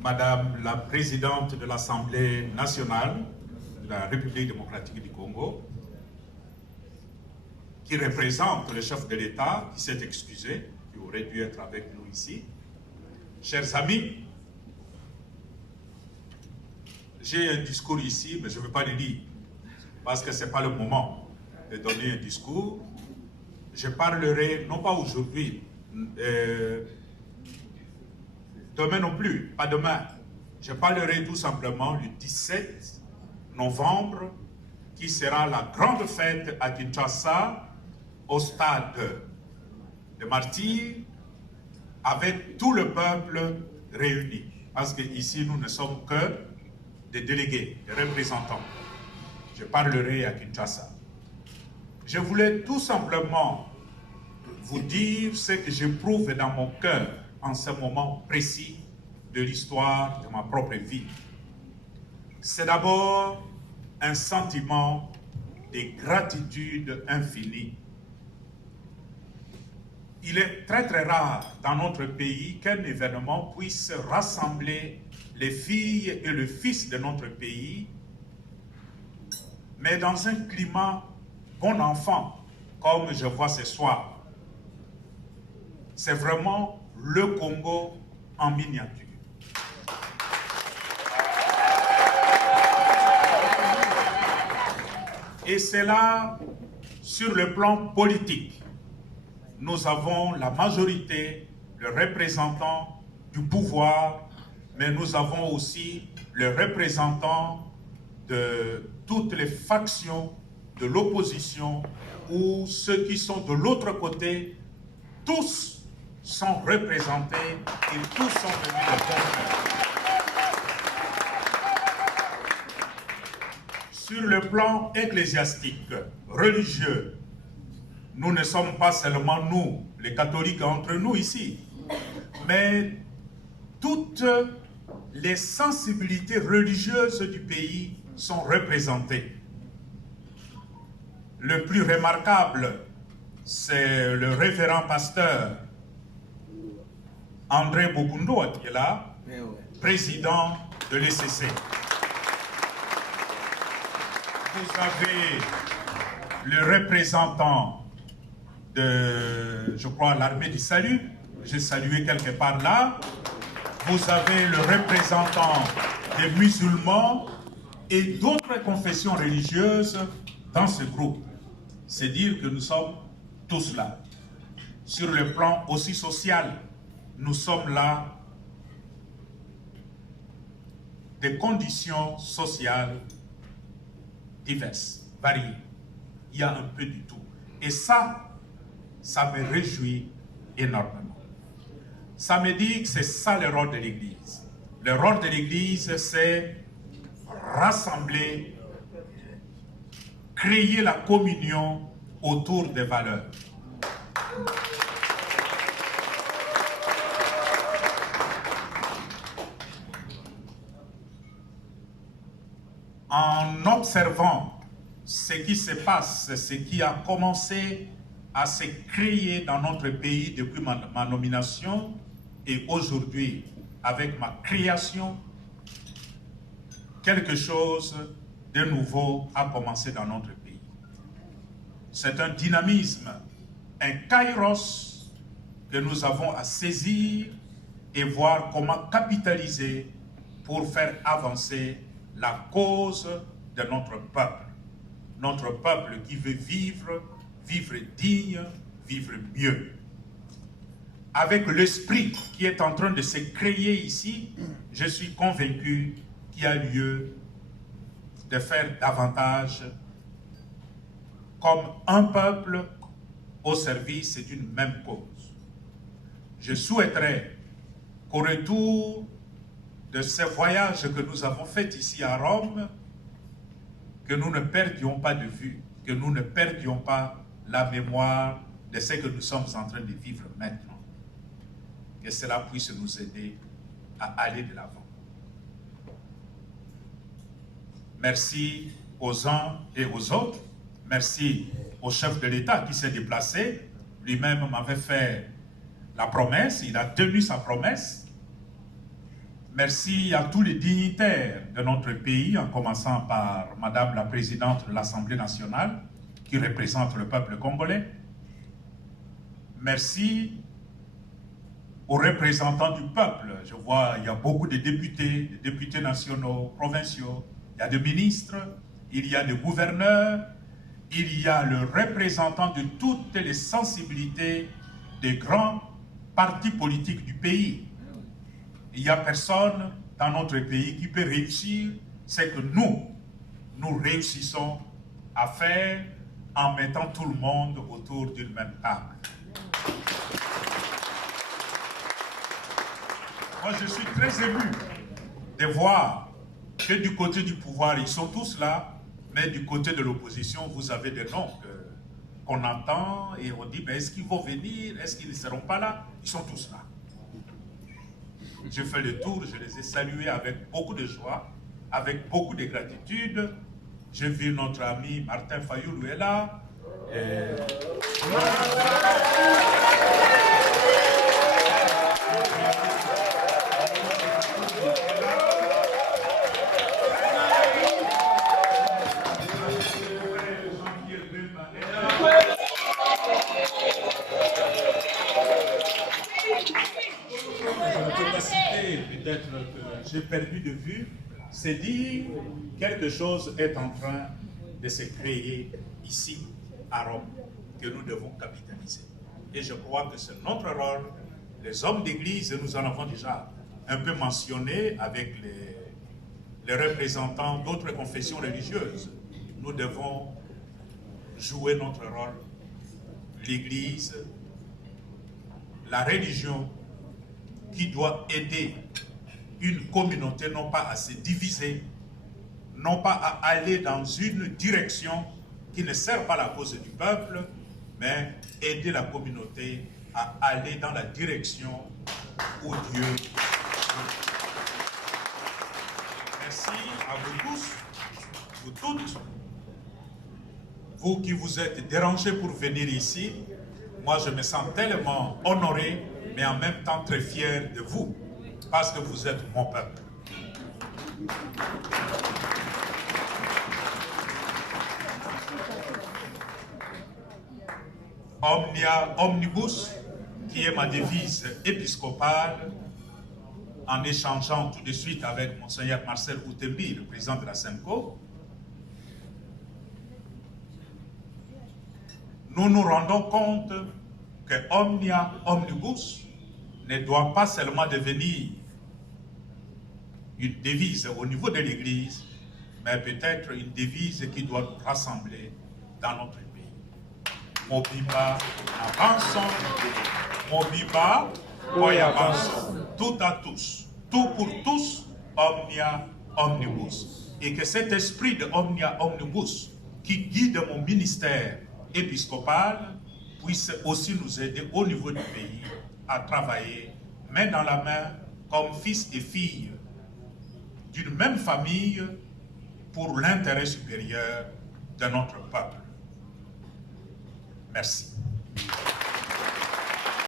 Madame la Présidente de l'Assemblée nationale de la République démocratique du Congo, qui représente le chef de l'État, qui s'est excusé, qui aurait dû être avec nous ici. Chers amis, j'ai un discours ici, mais je ne veux pas le lire, parce que ce n'est pas le moment de donner un discours. Je parlerai, non pas aujourd'hui, demain non plus, pas demain. Je parlerai tout simplement le 17 novembre, qui sera la grande fête à Kinshasa, au stade de Martyrs, avec tout le peuple réuni. Parce qu'ici, nous ne sommes que des délégués, des représentants. Je parlerai à Kinshasa. Je voulais tout simplement vous dire ce que j'éprouve dans mon cœur en ce moment précis de l'histoire de ma propre vie. C'est d'abord un sentiment de gratitude infinie. Il est très très rare dans notre pays qu'un événement puisse rassembler les filles et le fils de notre pays, mais dans un climat bon enfant, comme je vois ce soir. C'est vraiment le Congo en miniature. Et c'est là, sur le plan politique, nous avons la majorité, le représentant du pouvoir, mais nous avons aussi le représentant de toutes les factions de l'opposition ou ceux qui sont de l'autre côté. Tous sont représentés et tous sont venus de bon cœur. Sur le plan ecclésiastique, religieux, nous ne sommes pas seulement nous, les catholiques entre nous ici, mais toutes les sensibilités religieuses du pays sont représentées. Le plus remarquable, c'est le révérend pasteur André Bogundo qui est là, président de l'ECC. Vous avez le représentant de, je crois, l'armée du salut, j'ai salué quelque part là. Vous avez le représentant des musulmans et d'autres confessions religieuses dans ce groupe. C'est dire que nous sommes tous là. Sur le plan aussi social, nous sommes là. Des conditions sociales diverses, variées. Il y a un peu du tout. Et ça me réjouit énormément. Ça me dit que c'est ça le rôle de l'Église. Le rôle de l'Église, c'est rassembler, créer la communion autour des valeurs. En observant ce qui se passe, ce qui a commencé à se créer dans notre pays depuis ma nomination et aujourd'hui avec ma création, quelque chose de nouveau a commencé dans notre pays. C'est un dynamisme, un kairos que nous avons à saisir et voir comment capitaliser pour faire avancer la cause de notre peuple. Notre peuple qui veut vivre digne, vivre mieux. Avec l'esprit qui est en train de se créer ici, je suis convaincu qu'il y a lieu de faire davantage comme un peuple au service d'une même cause. Je souhaiterais qu'au retour de ce voyage que nous avons fait ici à Rome, que nous ne perdions pas de vue, que nous ne perdions pas la mémoire de ce que nous sommes en train de vivre maintenant. Que cela puisse nous aider à aller de l'avant. Merci aux uns et aux autres. Merci au chef de l'État qui s'est déplacé. Lui-même m'avait fait la promesse, il a tenu sa promesse. Merci à tous les dignitaires de notre pays, en commençant par Madame la Présidente de l'Assemblée nationale, qui représente le peuple congolais. Merci aux représentants du peuple. Je vois, il y a beaucoup de députés nationaux, provinciaux, il y a des ministres, il y a des gouverneurs, il y a le représentant de toutes les sensibilités des grands partis politiques du pays. Il n'y a personne dans notre pays qui peut réussir ce que nous réussissons à faire en mettant tout le monde autour d'une même table. Moi, je suis très ému de voir que du côté du pouvoir, ils sont tous là, mais du côté de l'opposition, vous avez des noms qu'on entend et on dit, est-ce qu'ils vont venir, est-ce qu'ils ne seront pas là? Ils sont tous là. J'ai fait le tour, je les ai salués avec beaucoup de joie, avec beaucoup de gratitude. J'ai vu notre ami Martin Fayoulou est là. Peut-être que j'ai perdu de vue, c'est dire quelque chose est en train de se créer ici, à Rome, que nous devons capitaliser. Et je crois que c'est notre rôle, les hommes d'église, nous en avons déjà un peu mentionné avec les représentants d'autres confessions religieuses. Nous devons jouer notre rôle. L'église, la religion, qui doit aider une communauté non pas à se diviser, non pas à aller dans une direction qui ne sert pas la cause du peuple, mais aider la communauté à aller dans la direction où Dieu veut. Merci à vous tous, vous toutes, vous qui vous êtes dérangés pour venir ici. Moi, je me sens tellement honoré, mais en même temps très fier de vous, parce que vous êtes mon peuple. Omnia Omnibus, qui est ma devise épiscopale, en échangeant tout de suite avec Monseigneur Marcel Outembi, le président de la SEMCO, nous nous rendons compte que Omnia Omnibus ne doit pas seulement devenir une devise au niveau de l'Église, mais peut-être une devise qui doit nous rassembler dans notre pays. Mobiba avançons, Mobiba avançons, tout à tous, tout pour tous, Omnia Omnibus. Et que cet esprit de Omnia Omnibus qui guide mon ministère épiscopal puisse aussi nous aider au niveau du pays à travailler main dans la main comme fils et filles d'une même famille pour l'intérêt supérieur de notre peuple. Merci.